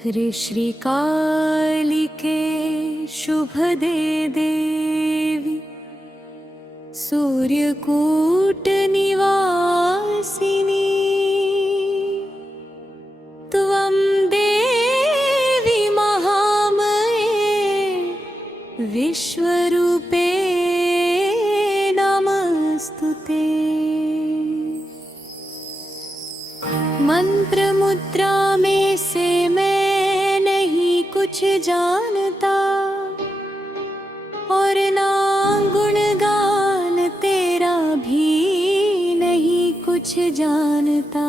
ह्री श्रीकालिके शुभदे देवी सूर्यकूटनिवासिनी त्वं देवी महामये विश्वरूपे नमस्तुते। मंत्र मुद्रा में से मैं नहीं कुछ जानता और ना गुणगान तेरा भी नहीं कुछ जानता।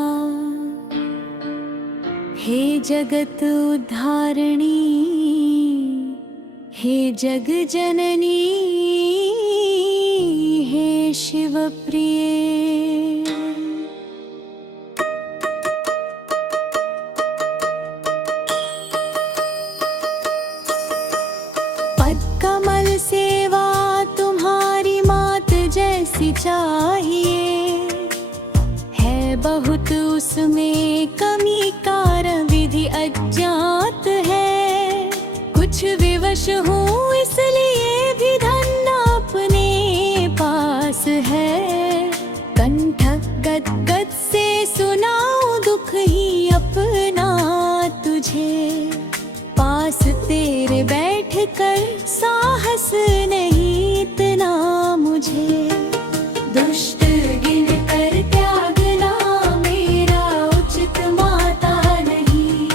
हे जगत उद्धारणी, हे जग जननी, हे शिव प्रिय। कमल सेवा तुम्हारी मात जैसी चाहिए, है बहुत उसमें कमी कारण विधि अज्ञात है। कुछ विवश हूँ इसलिए भी धन अपने पास है। कंठ गदगद से सुनाऊं दुख ही अपना तुझे, पास तेरे बैठ कर साहस नहीं इतना मुझे। दुष्ट गिन कर त्यागना मेरा उचित माता नहीं,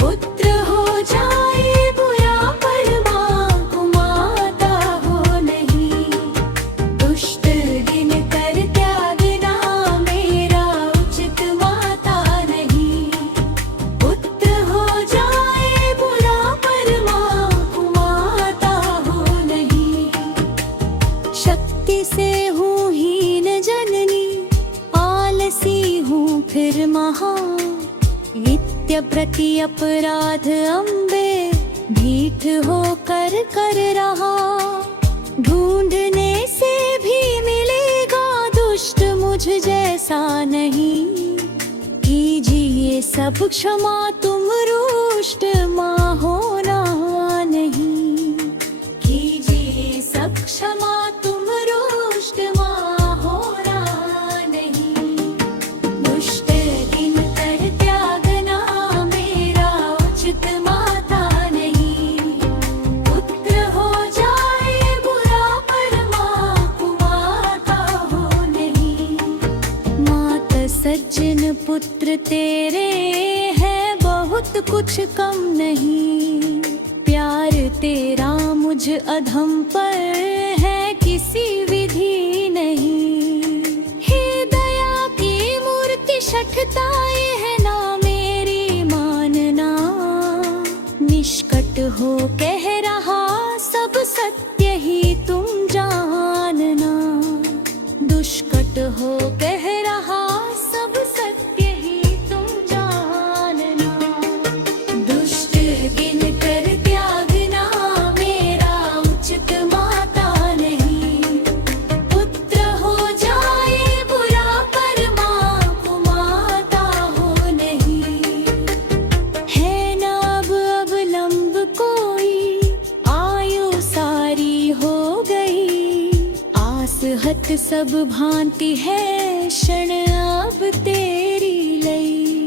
पुत्र हो जाए बुरा पर माँ को माता हो नहीं। दुष्ट गिन कर त्यागना मेरा उचित माता नहीं, पुत्र हो जाए बुरा पर माँ को माता हो नहीं। शक्ति से हूँ हीन जननी, आलसी हूँ फिर महा, नित्य प्रति अपराध अम्बे भीठ होकर कर रहा। ढूंढने से भी मिलेगा दुष्ट मुझ जैसा नहीं, कीजिए सब क्षमा तुम रुष्ट माँ होना नहीं। कीजिए सब क्षमा तुम रुष्ट माँ होना नहीं। दुष्ट गिन कर त्यागना मेरा उचित माता नहीं, पुत्र हो जाए बुरा पर माँ को माता हो नहीं। मात सज्जन पुत्र तेरे है बहुत कुछ कम नहीं, प्यार तेरा मुझ अधम पर है किसी विधि नहीं। हे दया की मूर्ति शठता ये है ना मेरी मानना, निष्कट हो कह रहा सब सत्य ही तुम जानना। दुष्कट हो कह रहा सब सत्य ही तुम जानना। दुष्ट गिन कर त्यागना मेरा उचित माता नहीं, पुत्र हो जाए बुरा पर माँ को माता हो नहीं। है न अब लंब कोई, आयु सारी हो गई, आस हत सब भांति है क्षण अब तेरी लई।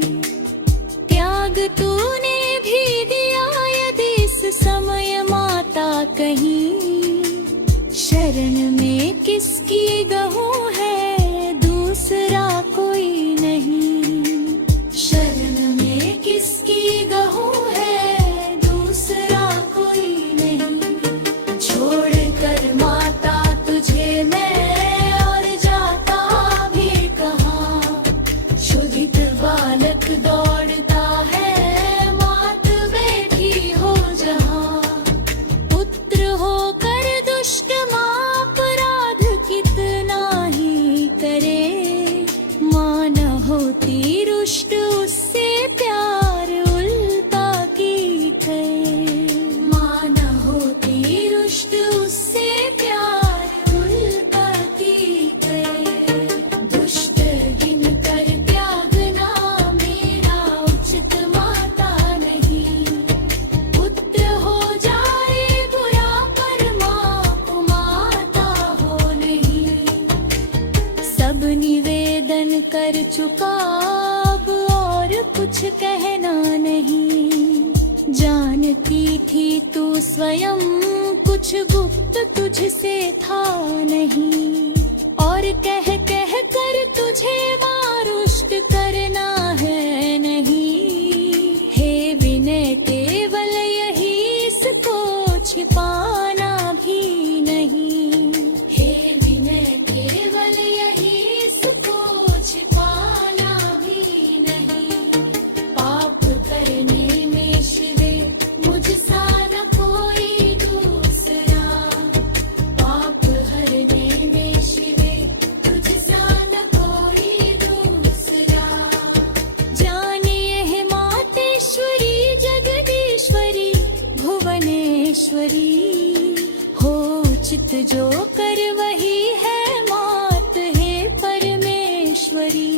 त्याग तूने भी दिया यदि इस समय माता कहीं, शरण में किसकी गहूँ है दूसरा कोई नहीं। शरण में किसकी गहूँ है दूसरा कोई नहीं। छोड़ कर माता तुझे मैं और जाता भी कहाँ, क्षुधित बालक दौड़ता है मात बैठी हो जहाँ। पुत्र होकर दुष्ट माँ अपराध कितना तू स्वयं, कुछ गुप्त तुझसे था नहीं। और कह कह कर तुझे वारुष्ट करना है नहीं। हे विनय केवल यही, इसको छिपाना भी नहीं। हे विनय केवल यही, इसको छिपाना भी नहीं। पाप करने में शिवे मुझसा न कोई दूसरा। पाप हरने में शिवे तुझसा न कोई दूसरा। जानिए हे मातेश्वरी जगदीश्वरी भुवनेश्वरी। हो चित जो कर वही है मात है परमेश्वरी।